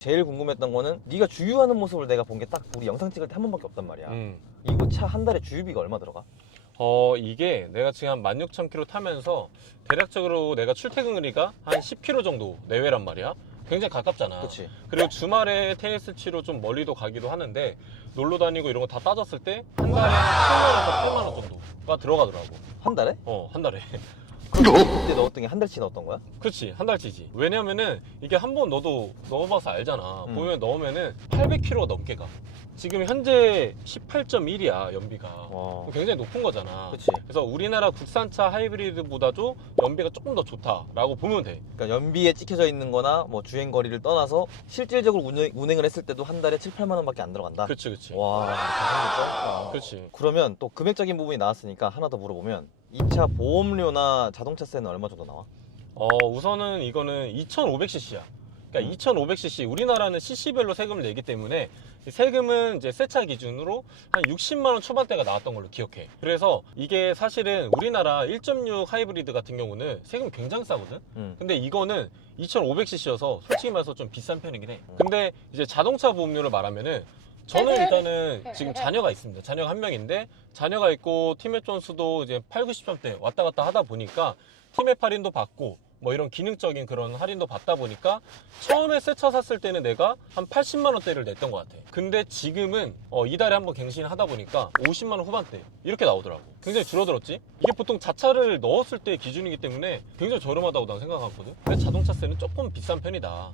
제일 궁금했던 거는 네가 주유하는 모습을 내가 본 게 딱 우리 영상 찍을 때 한 번밖에 없단 말이야. 음. 이거 차 한 달에 주유비가 얼마 들어가? 어 이게 내가 지금 한 16,000km 타면서 대략적으로 내가 출퇴근 거리가 한 10km 정도 내외란 말이야. 굉장히 가깝잖아. 그렇지. 그리고 주말에 테니스 치러 좀 멀리도 가기도 하는데 놀러 다니고 이런 거 다 따졌을 때 한 달에 7만원에서 8만 원 정도가 들어가더라고. 한 달에? 어, 한 달에. 그때 넣었던 게 한 달치 넣었던 거야? 그렇지, 한 달치지. 왜냐면은 이게 한 번 넣어도 넣어봐서 알잖아. 음. 보면 넣으면은 800km가 넘게 가. 지금 현재 18.1이야, 연비가. 와. 굉장히 높은 거잖아. 그치. 그래서 우리나라 국산차 하이브리드보다도 연비가 조금 더 좋다라고 보면 돼. 그러니까 연비에 찍혀져 있는 거나 뭐 주행 거리를 떠나서 실질적으로 운행, 운행을 했을 때도 한 달에 7, 8만 원밖에 안 들어간다. 그렇지, 그렇지. 와. 그렇지. 그러면 또 금액적인 부분이 나왔으니까 하나 더 물어보면 이차 보험료나 자동차세는 얼마 정도 나와? 어, 우선은 이거는 2,500cc야. 그러니까 음. 2,500cc. 우리나라는 cc별로 세금을 내기 때문에 이 세금은 이제 새차 기준으로 한 60만 원 초반대가 나왔던 걸로 기억해. 그래서 이게 사실은 우리나라 1.6 하이브리드 같은 경우는 세금이 굉장히 싸거든. 음. 근데 이거는 2,500cc여서 솔직히 말해서 좀 비싼 편이긴 해. 음. 근데 이제 자동차 보험료를 말하면은 저는 일단은 지금 자녀가 있습니다. 자녀가 한 명인데 자녀가 있고 팀맵 점수도 이제 8, 90점대 왔다 갔다 하다 보니까 팀맵 할인도 받고 뭐 이런 기능적인 그런 할인도 받다 보니까 처음에 새 차 샀을 때는 내가 한 80만 원대를 냈던 것 같아. 근데 지금은 어, 이달에 한번 갱신하다 보니까 50만 원 후반대 이렇게 나오더라고. 굉장히 줄어들었지. 이게 보통 자차를 넣었을 때 기준이기 때문에 굉장히 저렴하다고 난 생각하거든. 근데 자동차세는 조금 비싼 편이다.